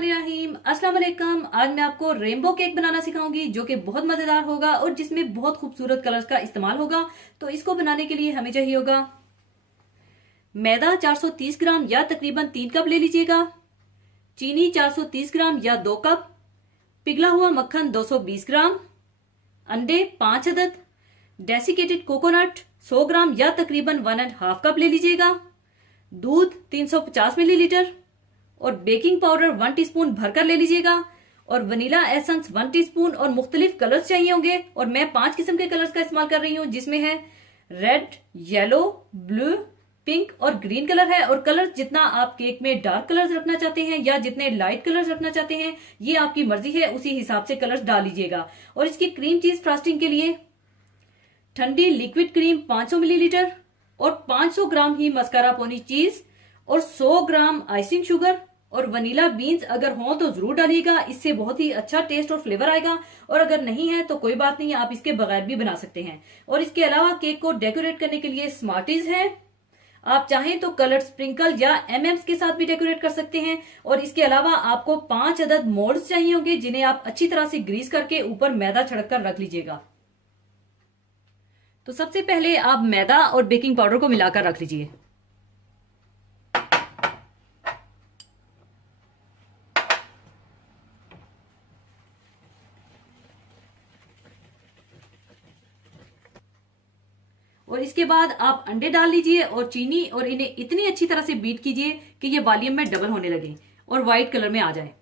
बिस्मिल्लाहिर्रहमानिर्रहीम। अस्सलाम वालेकुम। आज मैं आपको रेनबो केक बनाना सिखाऊंगी जो कि बहुत मजेदार होगा और जिसमें बहुत खूबसूरत कलर्स का इस्तेमाल होगा। तो इसको बनाने के लिए हमें चाहिए होगा मैदा 430 ग्राम या तकरीबन 3 कप ले लीजिएगा, चीनी 430 ग्राम या 2 कप, पिघला हुआ मक्खन 220 ग्राम, अंडे 5 अदद, डेसिकेटेड कोकोनट 100 ग्राम या तकरीबन 1.5 कप ले लीजिएगा, दूध 350 मिलीलीटर और बेकिंग पाउडर 1 टीस्पून भरकर ले लीजिएगा और वनीला एसेंस 1 टीस्पून और मुख्तलिफ कलर्स चाहिए होंगे और मैं 5 किस्म के कलर्स का इस्तेमाल कर रही हूँ जिसमें है रेड, येलो, ब्लू, पिंक और ग्रीन कलर है। और कलर जितना आप केक में डार्क कलर्स रखना चाहते हैं या जितने लाइट कलर्स रखना चाहते हैं ये आपकी मर्जी है, उसी हिसाब से कलर्स डाल लीजिएगा। और इसकी क्रीम चीज फ्रॉस्टिंग के लिए ठंडी लिक्विड क्रीम 500 मिलीलीटर और 500 ग्राम ही मस्कारा पोनी चीज और 100 ग्राम आइसिंग शुगर और वनीला बीन्स अगर हो तो जरूर डालिएगा, इससे बहुत ही अच्छा टेस्ट और फ्लेवर आएगा। और अगर नहीं है तो कोई बात नहीं, आप इसके बगैर भी बना सकते हैं। और इसके अलावा केक को डेकोरेट करने के लिए स्मार्टीज है, आप चाहें तो कलर्ड स्प्रिंकल या एमएम्स के साथ भी डेकोरेट कर सकते हैं। और इसके अलावा आपको 5 अदद मोल्ड्स चाहिए होंगे जिन्हें आप अच्छी तरह से ग्रीस करके ऊपर मैदा छिड़क कर रख लीजिएगा। तो सबसे पहले आप मैदा और बेकिंग पाउडर को मिलाकर रख लीजिए। और इसके बाद आप अंडे डाल लीजिए और चीनी और इन्हें इतनी अच्छी तरह से बीट कीजिए कि ये वॉल्यूम में डबल होने लगे और व्हाइट कलर में आ जाए।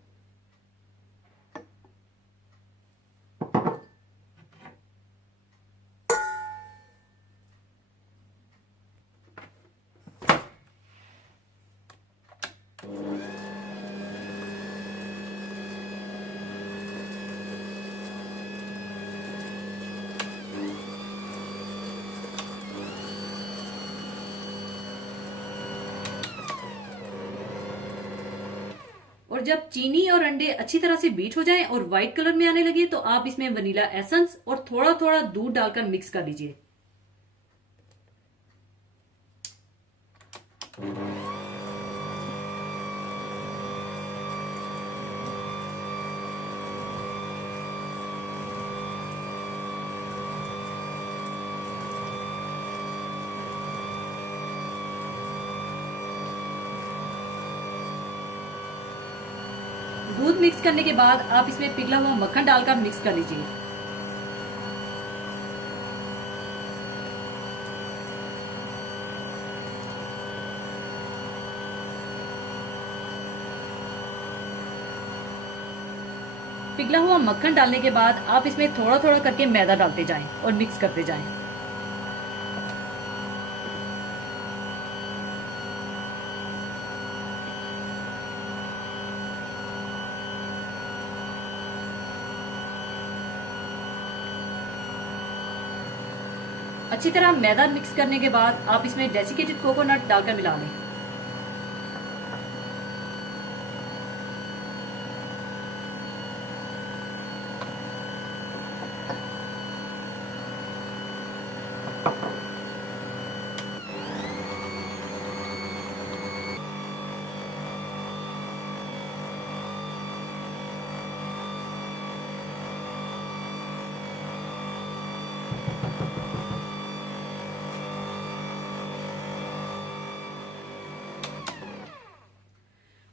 और जब चीनी और अंडे अच्छी तरह से बीट हो जाएं और व्हाइट कलर में आने लगे तो आप इसमें वनीला एसेंस और थोड़ा थोड़ा दूध डालकर मिक्स कर लीजिए। दूध मिक्स करने के बाद आप इसमें पिघला हुआ मक्खन डालकर मिक्स कर लीजिए। पिघला हुआ मक्खन डालने के बाद आप इसमें थोड़ा थोड़ा करके मैदा डालते जाएं और मिक्स करते जाएं। अच्छी तरह मैदा मिक्स करने के बाद आप इसमें डेसिकेटेड कोकोनट डालकर मिला लें।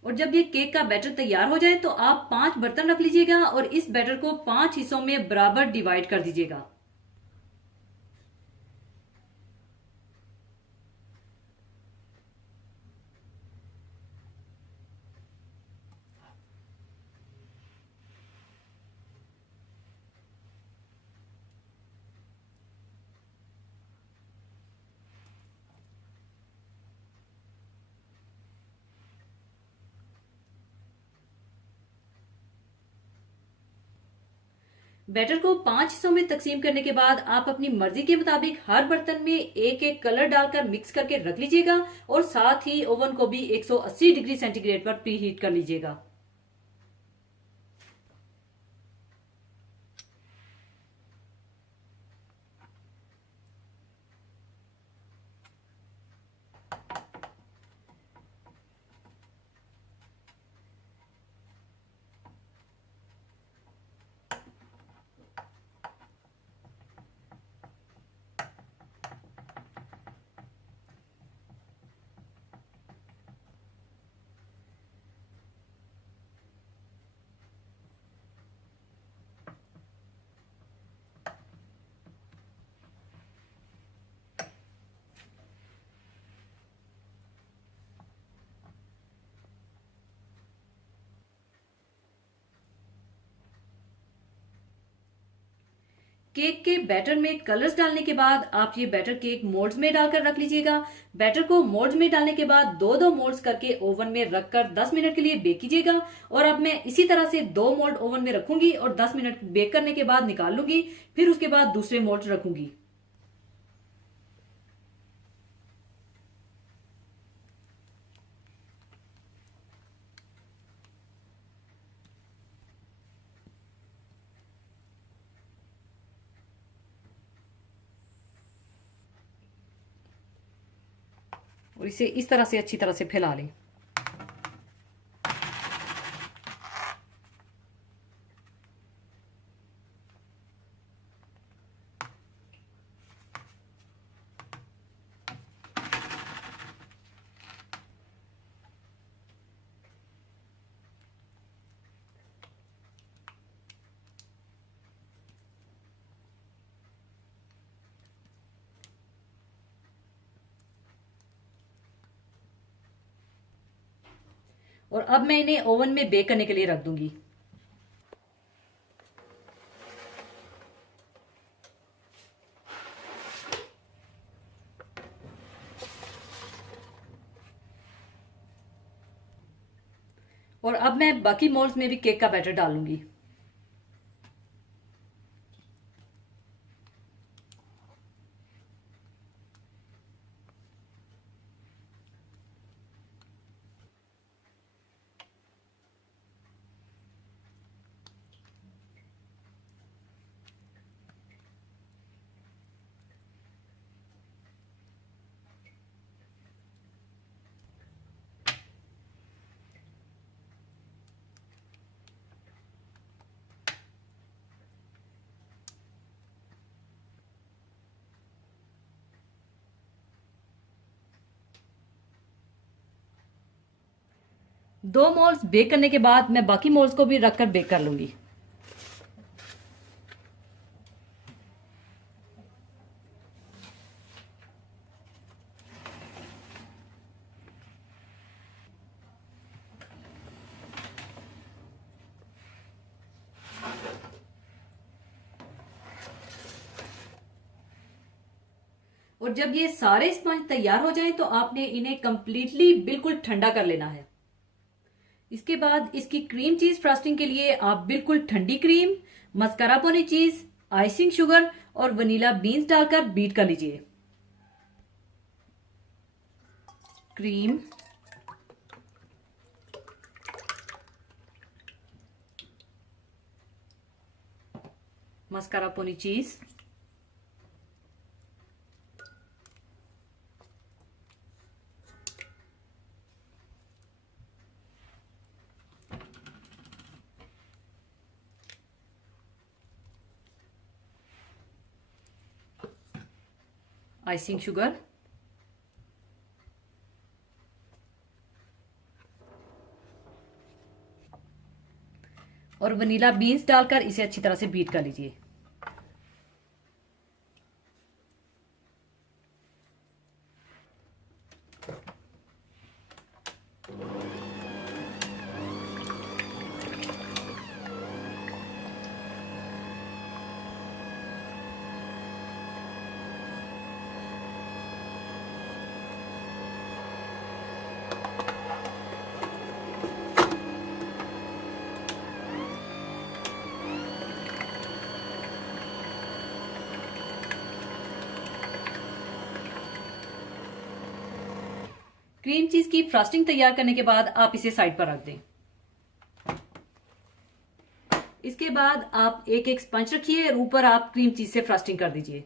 और जब ये केक का बैटर तैयार हो जाए तो आप 5 बर्तन रख लीजिएगा और इस बैटर को 5 हिस्सों में बराबर डिवाइड कर दीजिएगा। बैटर को 5 हिस्सों में तकसीम करने के बाद आप अपनी मर्जी के मुताबिक हर बर्तन में एक एक कलर डालकर मिक्स करके रख लीजिएगा और साथ ही ओवन को भी 180 डिग्री सेंटीग्रेड पर प्री हीट कर लीजिएगा। केक के बैटर में कलर्स डालने के बाद आप ये बैटर केक मोल्ड्स में डालकर रख लीजिएगा। बैटर को मोल्ड्स में डालने के बाद दो दो मोल्ड्स करके ओवन में रखकर 10 मिनट के लिए बेक कीजिएगा। और अब मैं इसी तरह से 2 मोल्ड ओवन में रखूंगी और 10 मिनट बेक करने के बाद निकाल लूंगी। फिर उसके बाद दूसरे मोल्ड रखूंगी। और इसे इस तरह से अच्छी तरह से फैला लें। और अब मैं इन्हें ओवन में बेक करने के लिए रख दूंगी। और अब मैं बाकी मोल्ड्स में भी केक का बैटर डालूंगी। दो मोल्ड्स बेक करने के बाद मैं बाकी मोल्ड्स को भी रखकर बेक कर लूंगी। और जब ये सारे स्पंज तैयार हो जाएं तो आपने इन्हें कंप्लीटली बिल्कुल ठंडा कर लेना है। इसके बाद इसकी क्रीम चीज फ्रस्टिंग के लिए आप बिल्कुल ठंडी क्रीम, मस्कारापोने चीज, आइसिंग शुगर और वनीला बीन्स डालकर बीट कर लीजिए। क्रीम, मस्कारापोने चीज, आइसिंग शुगर और वनीला बीन्स डालकर इसे अच्छी तरह से बीट कर लीजिए। क्रीम चीज की फ्रस्टिंग तैयार करने के बाद आप इसे साइड पर रख दें। इसके बाद आप एक एक स्पंज रखिए और ऊपर आप क्रीम चीज से फ्रस्टिंग कर दीजिए।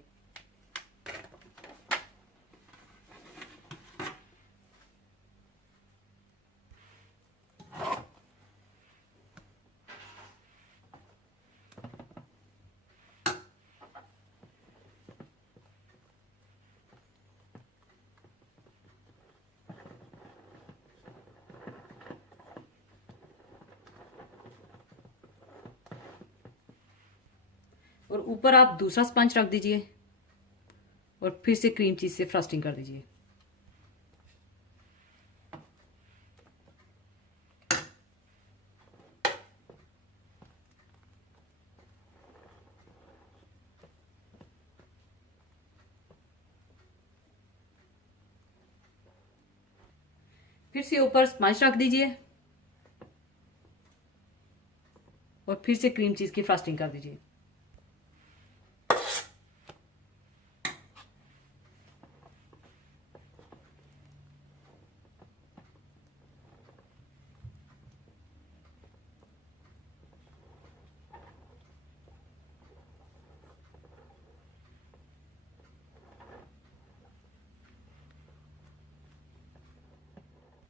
और ऊपर आप दूसरा स्पंज रख दीजिए और फिर से क्रीम चीज से फ्रस्टिंग कर दीजिए। फिर से ऊपर स्पंज रख दीजिए और फिर से क्रीम चीज की फ्रस्टिंग कर दीजिए।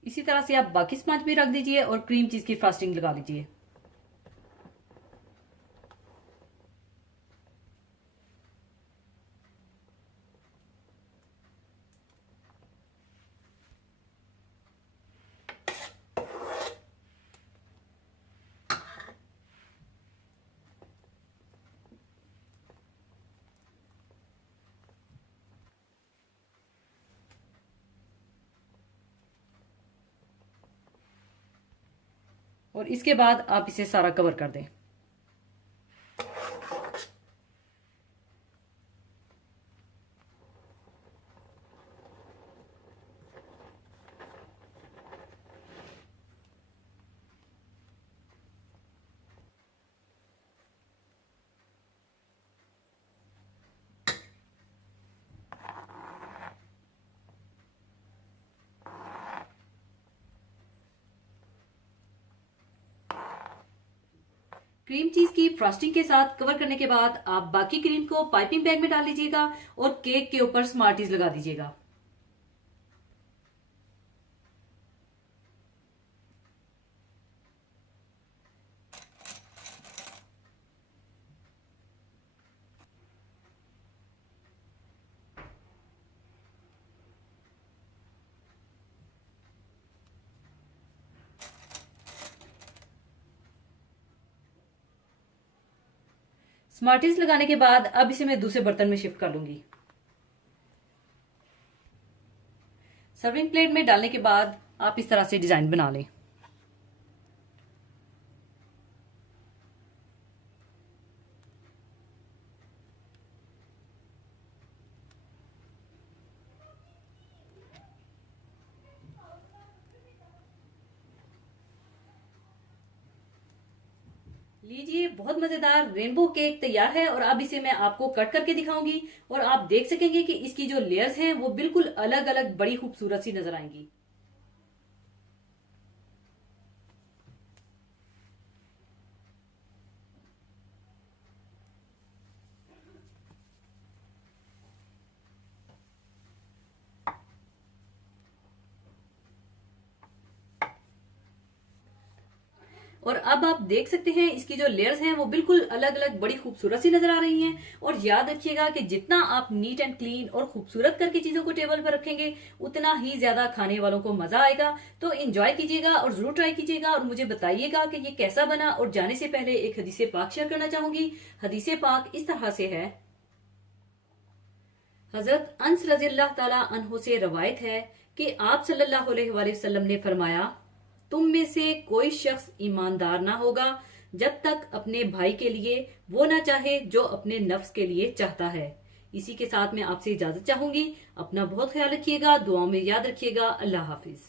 इसी तरह से आप बाकी स्पंज भी रख दीजिए और क्रीम चीज की फ्रस्टिंग लगा लीजिए। और इसके बाद आप इसे सारा कवर कर दें। क्रीम चीज की फ्रस्टिंग के साथ कवर करने के बाद आप बाकी क्रीम को पाइपिंग बैग में डाल लीजिएगा और केक के ऊपर स्मार्टीज लगा दीजिएगा। स्मार्टीज लगाने के बाद अब इसे मैं दूसरे बर्तन में शिफ्ट कर लूंगी। सर्विंग प्लेट में डालने के बाद आप इस तरह से डिजाइन बना लें। लीजिए, बहुत मजेदार रेनबो केक तैयार है और अब इसे मैं आपको कट करके दिखाऊंगी और आप देख सकेंगे कि इसकी जो लेयर्स हैं वो बिल्कुल अलग अलग बड़ी खूबसूरत सी नजर आएंगी। और अब आप देख सकते हैं इसकी जो लेयर्स हैं वो बिल्कुल अलग अलग बड़ी खूबसूरत सी नजर आ रही हैं। और याद रखिएगा कि जितना आप नीट एंड क्लीन और खूबसूरत करके चीजों को टेबल पर रखेंगे उतना ही ज्यादा खाने वालों को मजा आएगा। तो एंजॉय कीजिएगा और जरूर ट्राई कीजिएगा और मुझे बताइएगा कि ये कैसा बना। और जाने से पहले एक हदीसे पाक शेयर करना चाहूंगी। हदीसे पाक इस तरह से है, हजरत अनस रज़ियल्लाहु ताला अन्हु से रवायत है कि आप सल्लल्लाहु अलैहि वसल्लम ने फरमाया, तुम में से कोई शख्स ईमानदार ना होगा जब तक अपने भाई के लिए वो ना चाहे जो अपने नफ्स के लिए चाहता है। इसी के साथ मैं आपसे इजाजत चाहूंगी। अपना बहुत ख्याल रखिएगा, दुआओं में याद रखिएगा। अल्लाह हाफिज।